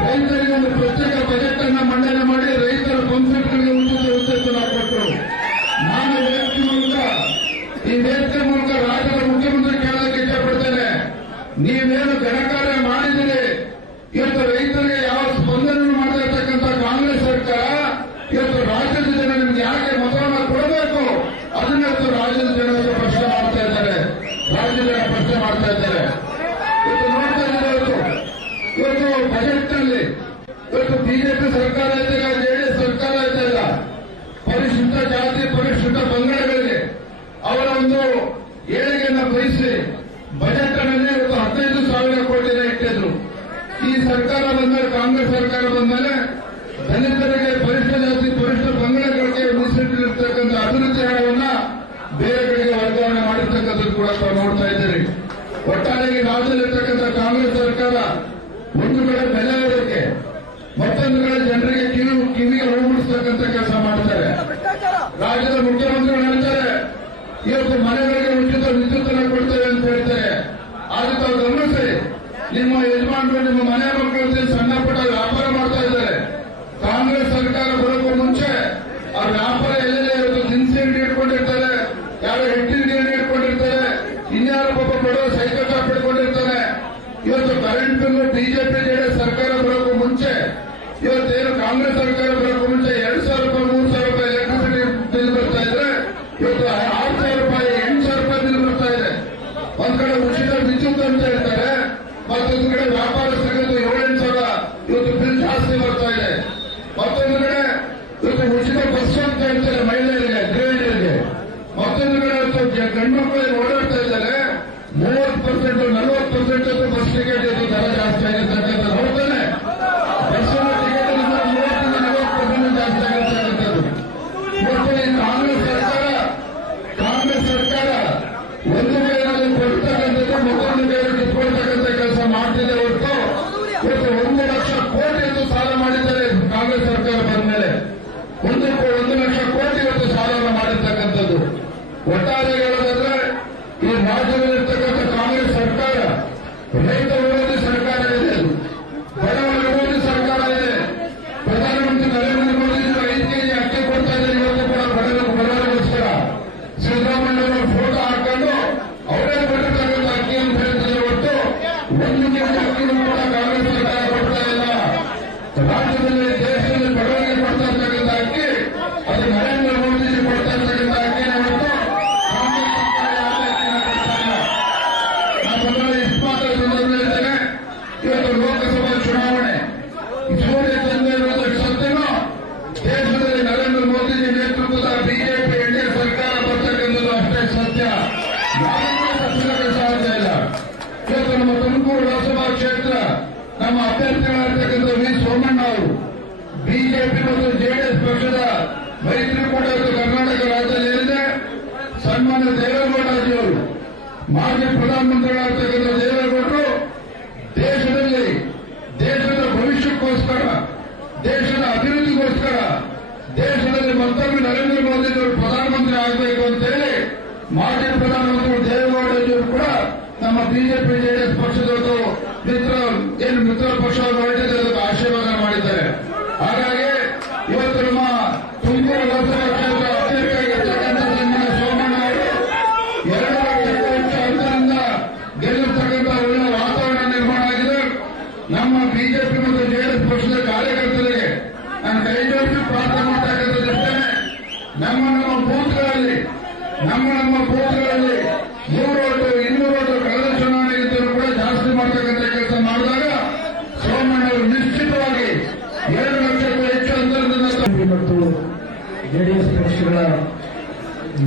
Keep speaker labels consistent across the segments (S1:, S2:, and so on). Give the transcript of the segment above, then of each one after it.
S1: రైతులకు ప్రత్యేక బడ్జెట్ ನಿಲ್ಲಿಸಿ ಬಜೆಟ್ ಅಲ್ಲಿ ಇವತ್ತು ಹದಿನೈದು ಸಾವಿರ ಕೋಟಿನ ಇಟ್ಟಿದ್ರು. ಈ ಸರ್ಕಾರ ಬಂದ ಕಾಂಗ್ರೆಸ್ ಸರ್ಕಾರ ಬಂದ್ಮೇಲೆ ದಲಿತರಿಗೆ ಪರಿಷ್ಠ ಜಾತಿ, ಪರಿಷ್ಠ ಪಂಗಡಗಳಿಗೆ ಮೀಸಲಿಟ್ಟಿರತಕ್ಕಂಥ ಅಭಿವೃದ್ಧಿ ಹಣವನ್ನ ಬೇರೆ ಕಡೆಗೆ ವರ್ಗಾವಣೆ ಮಾಡಿರ್ತಕ್ಕಂಥದ್ದು ಕೂಡ ನೋಡ್ತಾ ಇದ್ದೀರಿ. ಒಟ್ಟಾರೆ What ದೇಶದ ಅಭಿವೃದ್ಧಿಗೋಸ್ಕರ ದೇಶದಲ್ಲಿ ಮತ್ತೊಮ್ಮೆ ನರೇಂದ್ರ ಮೋದಿ ಅವರು ಪ್ರಧಾನಮಂತ್ರಿ ಆಗಬೇಕು ಅಂತ ಹೇಳಿ ಮಾಜಿ ಪ್ರಧಾನಮಂತ್ರಿ ದೇವೇಗೌಡರು ಕೂಡ ನಮ್ಮ ಬಿಜೆಪಿ ಜೆಡಿಎಸ್ ಪಕ್ಷದವರು ಮಿತ್ರ, ಏನು ಮಿತ್ರ ಪಕ್ಷ ನಮ್ಮ ನಮ್ಮ ಬೂತ್ಗಳಲ್ಲಿ ನಮ್ಮ ನಮ್ಮ ಬೂತ್ಗಳಲ್ಲಿ ನೂರು ಓಟು ಇನ್ನೂರು ಓಟು ಕಳೆದ ಕೂಡ ಜಾಸ್ತಿ ಮಾಡ್ತಕ್ಕಂಥ ಕೆಲಸ ಮಾಡಿದಾಗ ಸೋಮಣ್ಣವರು ನಿಶ್ಚಿತವಾಗಿ ಎರಡು ಲಕ್ಷಕ್ಕೂ ಹೆಚ್ಚು ಅಂತರದಿಂದ
S2: ಮತ್ತು ಜೆಡಿಎಸ್ ಪಕ್ಷಗಳ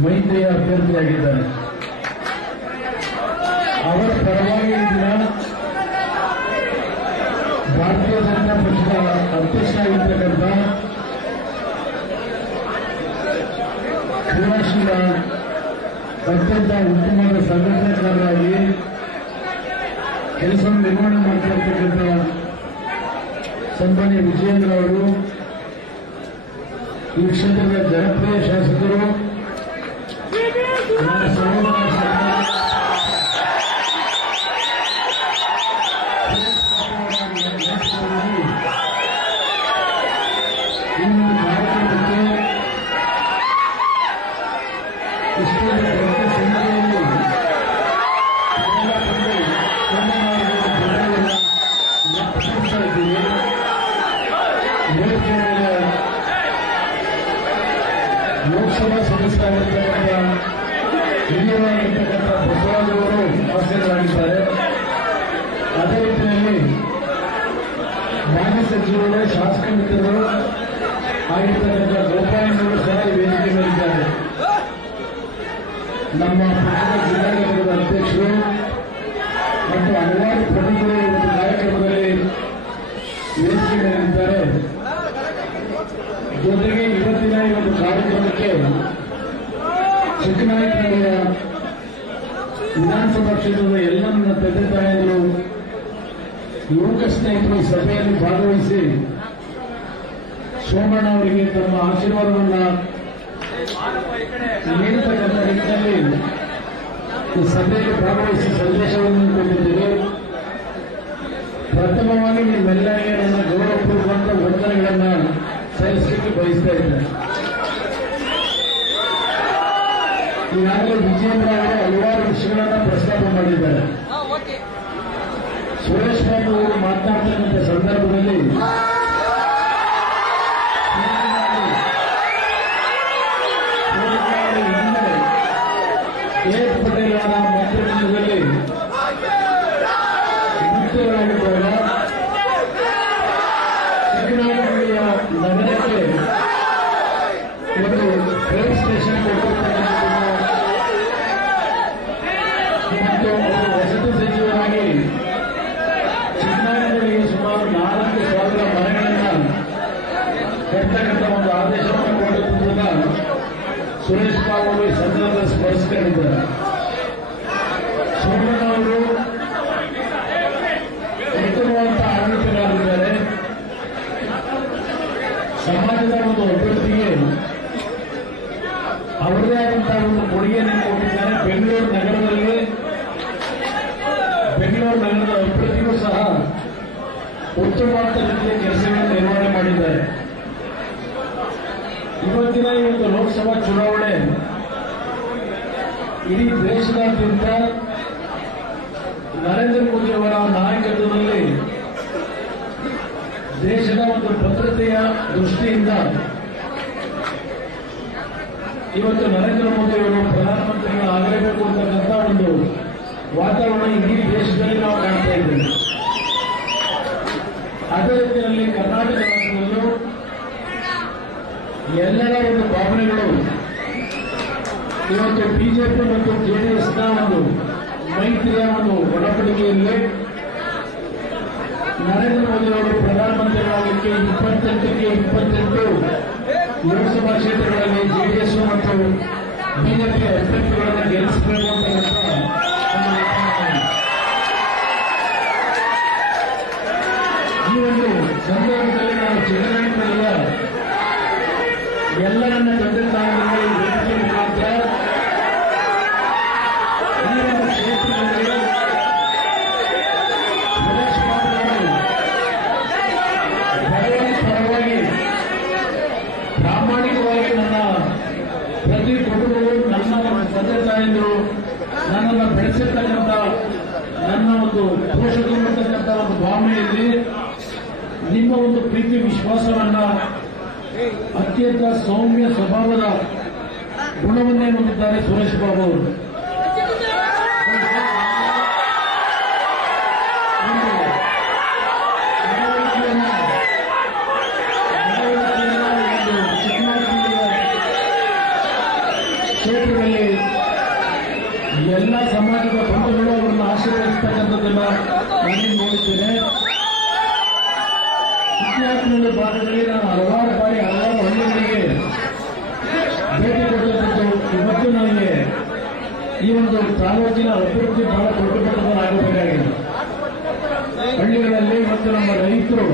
S2: ಮೈತ್ರಿಯ ಅಭ್ಯರ್ಥಿಯಾಗಿದ್ದಾರೆ. ಅವರ ಪರವಾಗಿ ಇಂದಿನ ಭಾರತೀಯ ಜನತಾ ಪಕ್ಷದ ಅಧ್ಯಕ್ಷ ಆಗಿರ್ತಕ್ಕಂಥ ಪಕ್ಷದಿಂದ ಅತ್ಯಂತ ಉತ್ತಮವಾದ ಸಂಘಟನಾಕಾರರಾಗಿ ಕೆಲಸ ನಿರ್ಮಾಣ ಮಾಡ್ತಾ ಸಂಪನ್ನ ಸನ್ಮಾನ್ಯ ವಿಜಯೇಂದ್ರ ಅವರು, ಈ ಕ್ಷೇತ್ರದ ಜನಪ್ರಿಯ ಶಾಸಕರು ಸಚಿವರು ಶಾಸಕ ಮಿತ್ರರು ಆಗಿರ್ತಕ್ಕಂಥ ಗೋಪಾಲನವರು ಸಹ ವೇದಿಕೆ ಮೇಲಿದ್ದಾರೆ ನಮ್ಮ ಪಕ್ಷದ ಅಧ್ಯಕ್ಷರು ಮತ್ತು ಹಲವಾರು ಪ್ರಮುಖರು ಇವತ್ತು ಕಾರ್ಯಕ್ರಮದಲ್ಲಿ ವೇದಿಕೆ ಮೇಲಿದ್ದಾರೆ ಜೊತೆಗೆ ಇವತ್ತಿನ ಈ ಒಂದು ಕಾರ್ಯಕ್ರಮಕ್ಕೆ ಚಿಕ್ಕನಾಯಕನಹಳ್ಳಿಯ ವಿಧಾನಸಭಾ ಕ್ಷೇತ್ರದ ಎಲ್ಲ ನನ್ನ ತಂದೆ ತಾಯಂದಿರು ಯುವಕ ಸ್ನೇಹಿತರು ಈ ಸಭೆಯಲ್ಲಿ ಭಾಗವಹಿಸಿ ಸೋಮಣ್ಣ ಅವರಿಗೆ ತಮ್ಮ ಆಶೀರ್ವಾದವನ್ನು ನೀಡತಕ್ಕಂಥ ನಿಟ್ಟಿನಲ್ಲಿ ಈ ಸಭೆಯಲ್ಲಿ ಭಾಗವಹಿಸಿ ಸಂದೇಶವನ್ನು ಕೊಟ್ಟಿದ್ದೇವೆ ಪ್ರಥಮವಾಗಿ ನಿಮ್ಮೆಲ್ಲರಿಗೆ ನನ್ನ ಗೌರವಪೂರ್ವಕ ವಂದನೆಗಳನ್ನು ಸಲ್ಲಿಸಲಿಕ್ಕೆ ಬಯಸ್ತಾ ಇದ್ದೇನೆ. ಈಗಾಗಲೇ ಅವರು ಹಲವಾರು ವಿಷಯಗಳನ್ನು ಪ್ರಸ್ತಾಪ ಮಾಡಿದ್ದಾರೆ. ಸುರೇಶ್ ಅವರು ಮಾತನಾಡ್ತಕ್ಕಂಥ ಸಂದರ್ಭದಲ್ಲಿ ಸೋಮಣ್ಣ ಉತ್ತಮವಾದ ಆಡಳಿತಗಾರರಿದ್ದಾರೆ ಸಮಾಜದ ಅವರದೇ ಆದಂತಹ ಒಂದು ಕೊಡುಗೆಯನ್ನು ಕೊಟ್ಟಿದ್ದಾರೆ ಬೆಂಗಳೂರು ನಗರದಲ್ಲಿ ಬೆಂಗಳೂರು ನಗರದ ಅಭಿವೃದ್ಧಿಗೂ ಸಹ ಉತ್ತಮವಾದ ರೀತಿಯ ನಿರ್ವಹಣೆ ಮಾಡಿದ್ದಾರೆ ಇವತ್ತಿನ ಈ ಒಂದು ಲೋಕಸಭಾ ಚುನಾವಣೆ ಇಡೀ ದೇಶದಾದ್ಯಂತ ನರೇಂದ್ರ ಮೋದಿ ಅವರ ನಾಯಕತ್ವದಲ್ಲಿ ದೇಶದ ಒಂದು ಭದ್ರತೆಯ ದೃಷ್ಟಿಯಿಂದ ಇವತ್ತು ನರೇಂದ್ರ ಮೋದಿ ಅವರು ಪ್ರಧಾನಮಂತ್ರಿಗಳಾಗಲೇಬೇಕು ಅಂತಕ್ಕಂಥ ಒಂದು ವಾತಾವರಣ ಇಡೀ ದೇಶದಲ್ಲಿ ನಾವು ಕಾಣ್ತಾ ಇದ್ದೇವೆ. ಅದೇ ರೀತಿಯಲ್ಲಿ ಕರ್ನಾಟಕ ರಾಜ್ಯದಲ್ಲೂ ಎಲ್ಲರ ಒಂದು ಭಾವನೆಗಳು ಇವತ್ತು ಬಿಜೆಪಿ ಮತ್ತು ಜೆಡಿಎಸ್ನ ಒಂದು ಮೈತ್ರಿಯ ಒಂದು ಒಡಂಬಡಿಕೆಯಲ್ಲಿ ನರೇಂದ್ರ ಮೋದಿ ಅವರು ಪ್ರಧಾನಮಂತ್ರಿಗಳಾಗಲಿಕ್ಕೆ ಇಪ್ಪತ್ತೆಂಟಕ್ಕೆ ಇಪ್ಪತ್ತೆಂಟು ಲೋಕಸಭಾ ಕ್ಷೇತ್ರಗಳಲ್ಲಿ ಜೆಡಿಎಸ್ ಮತ್ತು ಬಿಜೆಪಿ ಅಭ್ಯರ್ಥಿಗಳನ್ನು ಗೆಲ್ಲಿಸಬೇಕು ಅಂತ. ಈ ಒಂದು ಸಂದರ್ಭದಲ್ಲಿ ನಾವು ಚಿಕ್ಕನಾಯಕನಹಳ್ಳಿಯ ಎಲ್ಲರನ್ನ ತಂದೆ ತಾಯಿಗಳಿಗೆ ವೇದಿಕೆ ಮುಖಾಂತರ ಈ ಒಂದು ಕ್ಷೇತ್ರದಲ್ಲಿ ಸುರೇಶ್ ಬಾಬು ಅವರು ಬಡವರ ಪರವಾಗಿ ಪ್ರಾಮಾಣಿಕವಾಗಿ ನನ್ನ ಪ್ರತಿ ಕುಟುಂಬವು ನನ್ನ ತಂದೆ ತಾಯಂದಿರು ನನ್ನನ್ನು ಬೆಳೆಸಿರ್ತಕ್ಕಂಥ ನನ್ನ ಒಂದು ಪೋಷಕರು ಅಂತಕ್ಕಂಥ ಒಂದು ಭಾವನೆಯಲ್ಲಿ ನಿಮ್ಮ ಒಂದು ಪ್ರೀತಿ ವಿಶ್ವಾಸವನ್ನ ಅತ್ಯಂತ ಸೌಮ್ಯ ಸ್ವಭಾವದ ಗುಣವನ್ನೇ ಹೊಂದಿದ್ದಾರೆ ಸುರೇಶ್ ಬಾಬು ಅವರು. ಕ್ಷೇತ್ರದಲ್ಲಿ ಎಲ್ಲ ಸಮಾಜದ ಬಂಧುಗಳು ಅವರನ್ನು ಆಶೀರ್ವದಿಸ್ತಕ್ಕಂಥದ್ದನ್ನ ನಾನೇನು ನೋಡಿದ್ದೇನೆ. ಇತಿಹಾಸದ ಭಾಗದಲ್ಲಿ ನಾನು ಹಲವಾರು ಬಾರಿ ಹಲವಾರು ಹಳ್ಳಿಗಳಿಗೆ ಭೇಟಿ ಕೊಟ್ಟಿದ್ದು ಇವತ್ತು ನನಗೆ ಈ ಒಂದು ತಾಲೂಕಿನ ಅಭಿವೃದ್ಧಿ ಬಹಳ ದೊಡ್ಡ ಹಳ್ಳಿಗಳಲ್ಲಿ ಮತ್ತು ನಮ್ಮ ರೈತರು,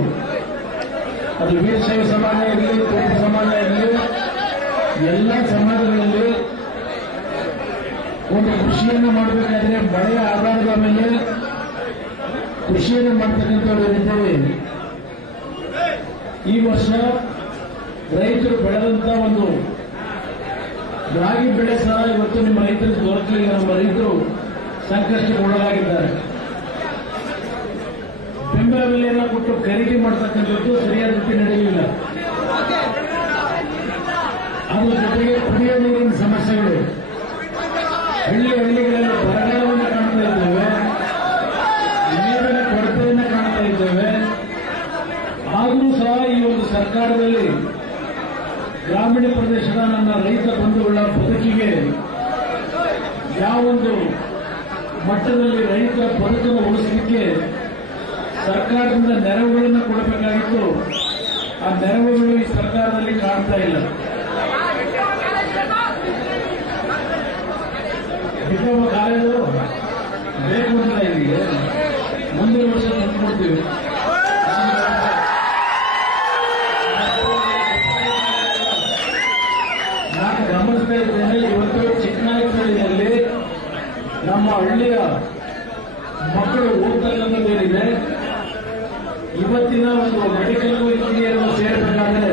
S2: ಅದು ವೀರಶೈವ ಸಮಾಜ ಇರಲಿ, ತೋಟ ಸಮಾಜ ಇರಲಿ, ಎಲ್ಲ ಸಮಾಜಗಳಲ್ಲಿ ಒಂದು ಕೃಷಿಯನ್ನು ಮಾಡಬೇಕಾದ್ರೆ ಮಳೆಯ ಆಧಾರದ ಮೇಲೆ ಕೃಷಿಯನ್ನು ಮಾಡ್ತಕ್ಕಂಥವ್ರು ಏನಿದ್ದೇವೆ ಈ ವರ್ಷ ರೈತರು ಬೆಳೆದಂತ ಒಂದು ರಾಗಿ ಬೆಳೆ ಸಹ ಇವತ್ತು ನಿಮ್ಮ ರೈತರಿಗೆ ದೊರಕಲಿಲ್ಲ ನಮ್ಮ ರೈತರು ಸಂಕಷ್ಟಕ್ಕೊಳಗಾಗಿದ್ದಾರೆ ಬೆಂಬಲ ಬೆಲೆಯನ್ನು ಕೊಟ್ಟು ಖರೀದಿ ಮಾಡ್ತಕ್ಕಂಥದ್ದು ಸರಿಯಾದ ರೀತಿ ನಡೆಯಲಿಲ್ಲ. ಅದರ ಜೊತೆಗೆ ಕುಡಿಯುವ ನೀರಿನ ಸಮಸ್ಯೆಗಳು, ಹಳ್ಳಿ ಹಳ್ಳಿಗಳಲ್ಲಿ ಸರ್ಕಾರದಲ್ಲಿ ಗ್ರಾಮೀಣ ಪ್ರದೇಶದ ನನ್ನ ರೈತ ಬಂಧುಗಳ ಬದುಕಿಗೆ ಯಾವೊಂದು ಮಟ್ಟದಲ್ಲಿ ರೈತರ ಬದುಕನ್ನು ಉಳಿಸಲಿಕ್ಕೆ ಸರ್ಕಾರದಿಂದ ನೆರವುಗಳನ್ನು ಕೊಡಬೇಕಾಗಿತ್ತು. ಆ ನೆರವುಗಳು ಈ ಸರ್ಕಾರದಲ್ಲಿ ಕಾಣ್ತಾ ಇಲ್ಲ. ಬೇಕು ಹಳ್ಳಿಯ ಮಕ್ಕಳು ಓದ್ತಕ್ಕಂಥದ್ದೇನಿದೆ ಇವತ್ತಿನ ಒಂದು ಮೆಡಿಕಲ್ ಇಂಜಿನಿಯರ್ ಸೇರಬೇಕಾದ್ರೆ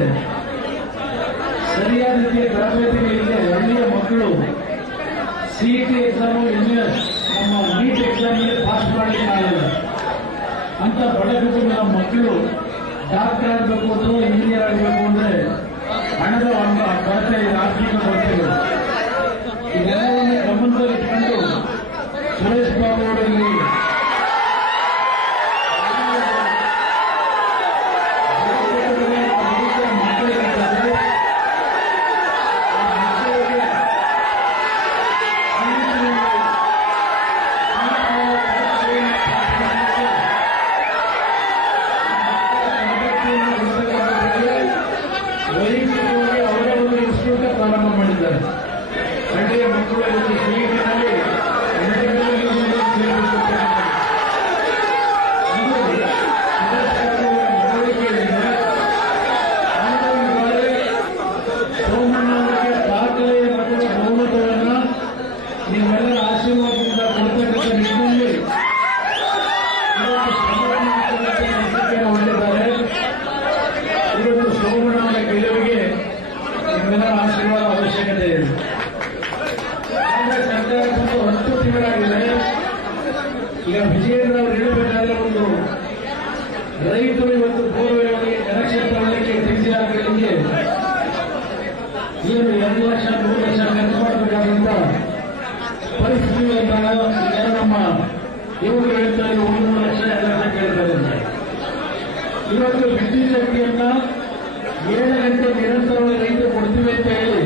S2: ಸರಿಯಾದ ರೀತಿಯ ತರಬೇತಿಗಳಿಗೆ ಹಳ್ಳಿಯ ಮಕ್ಕಳು ಸಿಇಟಿ ಎಕ್ಸಾಮ್ ಇಂಜಿನಿಯರ್ ನಮ್ಮ ನೀಟ್ ಎಕ್ಸಾಮ್ಗೆ ಪಾಸ್ ಮಾಡಲಿಕ್ಕೆ ಆಗಲ್ಲ. ಅಂತ ಬಡ ಕುಟುಂಬದ ಮಕ್ಕಳು ಡಾಕ್ಟರ್ ಆಗಬೇಕು ಅಥವಾ ಇಂಜಿನಿಯರ್ ಆಗಬೇಕು ಅಂದ್ರೆ ಹಣದ ಕೊರತೆ ಆರ್ಥಿಕ ಕೊರತೆಗಳು ಶಕ್ತಿಯನ್ನ ಏಳು ಗಂಟೆ ನಿರಂತರವಾಗಿ ರೈತರು ಕೊಡ್ತೀವಿ ಅಂತ ಹೇಳಿ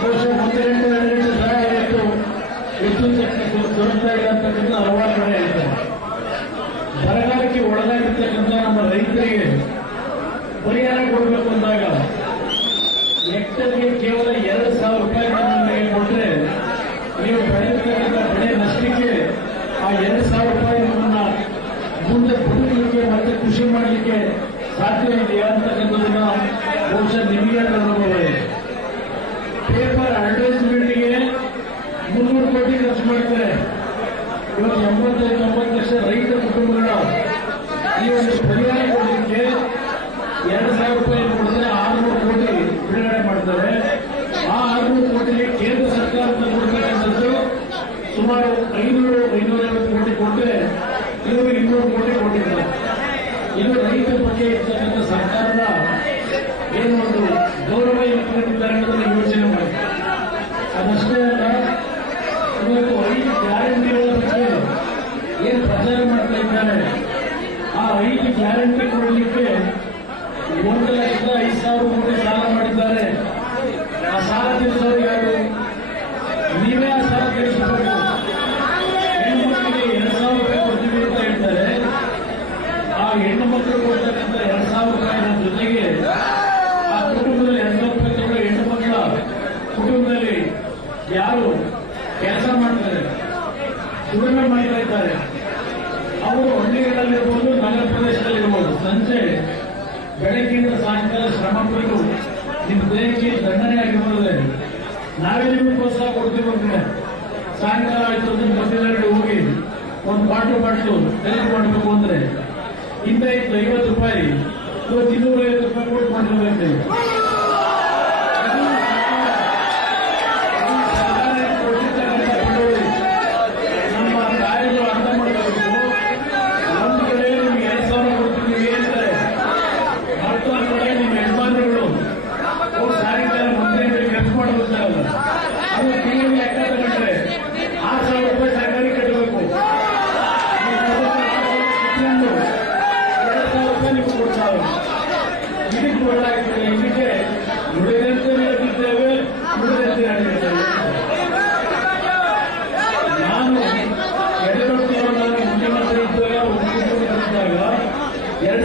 S2: ಬಹುಶಃ ಒಂದು ಗಂಟೆ ಎರಡು ಗಂಟೆ ಸಹ ಇವತ್ತು ವಿದ್ಯುತ್ ಶಕ್ತಿ ದೊರಕ್ತಾ ಇಲ್ಲ ಅಂತಕ್ಕಂಥ ಹಲವಾರು ಕಡೆ ಹೇಳ್ತಾರೆ. ಬರಗಾಲಕ್ಕೆ ಒಳಗಾಗಿರ್ತಕ್ಕಂಥ ನಮ್ಮ ರೈತರಿಗೆ ಪರಿಹಾರ ಕೊಡಬೇಕು ಅಂದಾಗ ಹೆಕ್ಟರ್ಗೆ ಕೇವಲ ಎರಡು ಸಾವಿರ ರೂಪಾಯಿ ಬಿಟ್ಟಿದ್ದಾರೆಂಬುದನ್ನು ಯೋಚನೆ ಮಾಡಿ ಅದಷ್ಟೇ ಅಲ್ಲ ಇವತ್ತು ಐದು ಗ್ಯಾರಂಟಿಗಳ ಬಗ್ಗೆ ಏನು ಪ್ರಚಾರ ಮಾಡ್ತಾ ಇದ್ದಾರೆ ಆ ಐದು ಗ್ಯಾರಂಟಿ ಕೊಡಲಿಕ್ಕೆ ಒಂದು ಲಕ್ಷ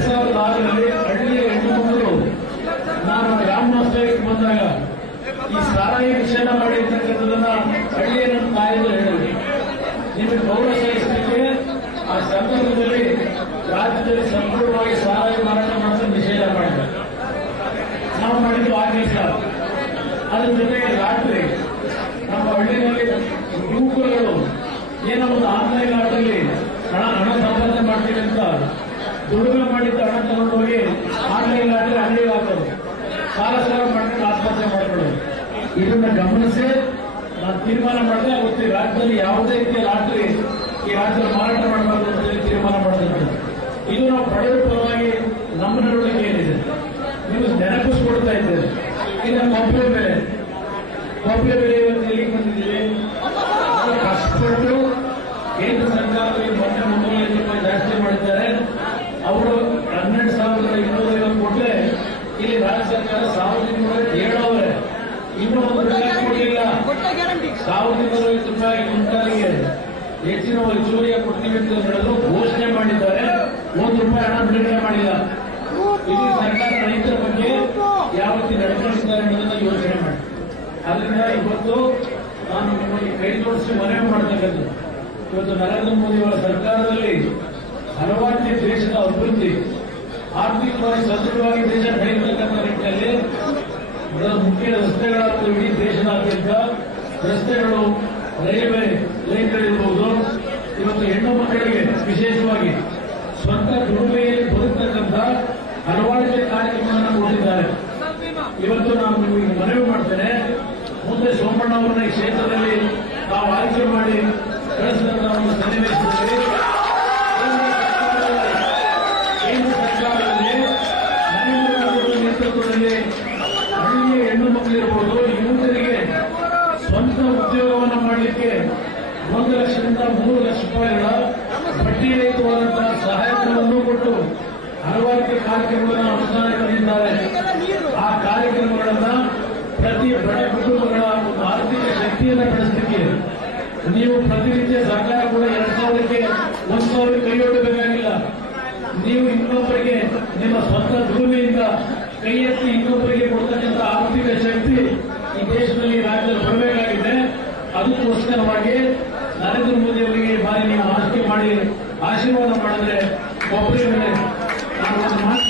S2: ಎರಡ್ ಸಾವಿರದ ಆರರಲ್ಲಿ ಹೆಣ್ಣು ಮಕ್ಕಳು ನಾನು ಗ್ರಾಮೋತ್ಸವಕ್ಕೆ ಬಂದಾಗ ಈ ಸಾರಾಯಿ ನಿಷೇಧ ಮಾಡಿರ್ತಕ್ಕಂಥದನ್ನ ಹಳ್ಳಿಯ ನನ್ನ ತಾಯಿಗಳು ಹೇಳಿದೆ ನಿಮಗೆ ಗೌರವ ಸಲ್ಲಿಸಲಿಕ್ಕೆ ಆ ಸಂದರ್ಭದಲ್ಲಿ ರಾಜ್ಯದಲ್ಲಿ ಸಂಪೂರ್ಣವಾಗಿ ಸಾರಾಯಿ ಮಾರಾಟ ಮಾಡೋದು ನಿಷೇಧ ಮಾಡಿದೆ ನಾವು ಮಾಡಿದ್ದು ಆ ಅದ್ರ ಜೊತೆಗೆ ರಾತ್ರಿ ನಮ್ಮ ಹಳ್ಳಿನಲ್ಲಿ ಯುವಕರುಗಳು ಏನೋ ಒಂದು ಆನ್ಲೈನ್ ಆಟದಲ್ಲಿ ಹಣ ಹಣ ಸಂಪಾದನೆ ಮಾಡ್ತೀವಿ ಅಂತ ದುಡಿಮೆ ಮಾಡಿದ್ದ ಹಣ ತಗೊಂಡು ಹೋಗಿ ಆನ್ಲೈನ್ ಆಟದಲ್ಲಿ ಅಂಗಡಿ ಹಾಕೋದು ಸಾಲ ಸಾಲ ಮಾಡ್ಕೊಂಡು ಆತ್ಮಹತ್ಯೆ ಮಾಡ್ಕೊಳ್ಳೋದು. ಇದನ್ನ ಗಮನಿಸಿ, ನಾನು ತೀರ್ಮಾನ ಮಾಡಿದ್ರೆ ಅವತ್ತು ರಾಜ್ಯದಲ್ಲಿ ಯಾವುದೇ ರೀತಿಯ ಲಾಟ್ರಿ ಈ ರಾಜ್ಯದಲ್ಲಿ ಮಾರಾಟ ಮಾಡಬಾರ್ದು ಅಂತ ಹೇಳಿ ತೀರ್ಮಾನ ಮಾಡಿದ್ರು. ಇದು ನಾವು ಪಡೆಯುವ ಪರವಾಗಿ ನಮ್ಮ ನಡವಳಿಕೆ ಏನಿದೆ? ನೀವು ನೆನಪಿಸ್ಕೊಡ್ತಾ ಇದ್ದೇವೆ ಇನ್ನು ಕೊಬ್ಬರಿ ಬೆಲೆ ಕೊಬ್ಬರಿ ಬೆಲೆ ಇವತ್ತು ಬಂದಿದ್ದೀವಿ ಕಷ್ಟಪಟ್ಟು ಕೇಂದ್ರ ಸರ್ಕಾರದಲ್ಲಿ ಮೊನ್ನೆ ಮುನ್ನೂರೈವತ್ತು ರೂಪಾಯಿ ಜಾಸ್ತಿ ಮಾಡಿದ್ದಾರೆ ಅವರು ಹನ್ನೆರಡು ಸಾವಿರದ ಇನ್ನೂರೈವತ್ತು ಕೊಟ್ಟರೆ ಇಲ್ಲಿ ರಾಜ್ಯ ಸರ್ಕಾರ ಸಾವಿರದ ಇನ್ನೂರ ಏಳವರೆ ಇನ್ನೂ ಒಂದು ರೂಪಾಯಿ ಕೊಡಲಿಲ್ಲ ಸಾವಿರದ ಇನ್ನೂರೈವತ್ತು ರೂಪಾಯಿ ಕ್ವಿಂಟಾಲಿಗೆ ಹೆಚ್ಚಿನ ಹೆಚ್ಚುವರಿಯ ಕೊಡ್ತೀವಿ ಅಂತ ಹೇಳಿದ್ರು ಘೋಷಣೆ ಮಾಡಿದ್ದಾರೆ. ಒಂದು ರೂಪಾಯಿ ಹಣ ಬಿಡುಗಡೆ ಮಾಡಿಲ್ಲ. ಇಲ್ಲಿ ಸರ್ಕಾರ ರೈತರ ಬಗ್ಗೆ ಯಾವ ರೀತಿ ನಡೆಸಿದ್ದಾರೆ ಅನ್ನೋದನ್ನ ಯೋಚನೆ ಮಾಡಿ. ಅದರಿಂದ ಇವತ್ತು ನಾನು ನಿಮಗೆ ಕೈ ಜೋಡಿಸಿ ಮನವಿ ಮಾಡತಕ್ಕದ್ದು ಇವತ್ತು ನರೇಂದ್ರ ಮೋದಿ ಅವರ ಸರ್ಕಾರದಲ್ಲಿ ಹಲವಾರು ದೇಶದ ಅಭಿವೃದ್ಧಿ ಆರ್ಥಿಕವಾಗಿ ಸದೃಢವಾಗಿ ದೇಶ ಬೆಳೀತಕ್ಕಂಥ ನಿಟ್ಟಿನಲ್ಲಿ ಮುಖ್ಯ ರಸ್ತೆಗಳಾದ ಇಡೀ ದೇಶದಾದ್ಯಂತ. ರಸ್ತೆಗಳು ರೈಲ್ವೆ ಲೈನ್ಗಳಿರ್ಬೋದು ಇವತ್ತು ಹೆಣ್ಣು ಮಕ್ಕಳಿಗೆ ವಿಶೇಷವಾಗಿ ಸ್ವಂತ ದುಡಿಮೆಯಲ್ಲಿ ಬದುಕ್ತಕ್ಕಂಥ ಅಳವಡಿಕೆ ಕಾರ್ಯಕ್ರಮವನ್ನು ಕೊಟ್ಟಿದ್ದಾರೆ. ಇವತ್ತು ನಾನು ನಿಮಗೆ ಮನವಿ ಮಾಡ್ತೇನೆ. ಮುಂದೆ ಸೋಮಣ್ಣ ಅವರನ್ನ ಈ ಕ್ಷೇತ್ರದಲ್ಲಿ ನಾವು ಆಯ್ಕೆ ಮಾಡಿ ಕಳಿಸಿದಂತ ಒಂದು ಸನ್ನಿವೇಶದಲ್ಲಿ ಕೇಂದ್ರ ಸರ್ಕಾರದಲ್ಲಿ ನರೇಂದ್ರ ಮೋದಿ ಅವರ ನೇತೃತ್ವದಲ್ಲಿ ಹಳ್ಳಿಯ ಹೆಣ್ಣು ಮಕ್ಕಳಿರ್ಬೋದು ಯುವಕರಿಗೆ ಸ್ವಂತ ಉದ್ಯೋಗವನ್ನು ಮಾಡಲಿಕ್ಕೆ ಒಂದು ಲಕ್ಷದಿಂದ ಮೂರು ಲಕ್ಷ ರೂಪಾಯಿಗಳ ಬಡ್ಡಿ ರಹಿತವಾದಂತಹ ಸಹಾಯಧನವನ್ನು ಕೊಟ್ಟು ಹಲವಾರು ರೀತಿಯ ಕಾರ್ಯಕ್ರಮಗಳನ್ನು ಅನುಷ್ಠಾನಕ್ಕೆ ತಂದಿದ್ದಾರೆ ಆ ಕಾರ್ಯಕ್ರಮಗಳನ್ನ ಪ್ರತಿ ಬಡ ಕುಟುಂಬಗಳ ಆರ್ಥಿಕ ಶಕ್ತಿಯನ್ನು ಬೆಳೆಸಲಿಕ್ಕೆ ನೀವು ಪ್ರತಿನಿತ್ಯ ಸರ್ಕಾರ ಕೂಡ ಎರಡ್ ಸಾವಿರಕ್ಕೆ, ಒಂದು ಸಾವಿರ ಕೈಗೊಳ್ಳಬೇಕಾಗಿಲ್ಲ ನೀವು ಇನ್ನೊಬ್ಬರಿಗೆ ನಿಮ್ಮ ಸ್ವಂತ ಭೂಮಿಯಿಂದ ಕೈ ಎತ್ತಿ ಇನ್ನೊಬ್ಬರಿಗೆ ಕೊಡ್ತಕ್ಕಂಥ ಆರ್ಥಿಕ ಶಕ್ತಿ ಈ ದೇಶದಲ್ಲಿ ರಾಜ್ಯದಲ್ಲಿ ಬರಬೇಕಾಗಿದೆ ಅದಕ್ಕೋಸ್ಕರವಾಗಿ ನರೇಂದ್ರ ಮೋದಿ ಅವರಿಗೆ ಬಾರಿ ನೀವು ಆಯ್ಕೆ ಮಾಡಿ, ಆಶೀರ್ವಾದ ಮಾಡಿದ್ರೆ ಒಬ್ಬರಿಗೆ Gracias.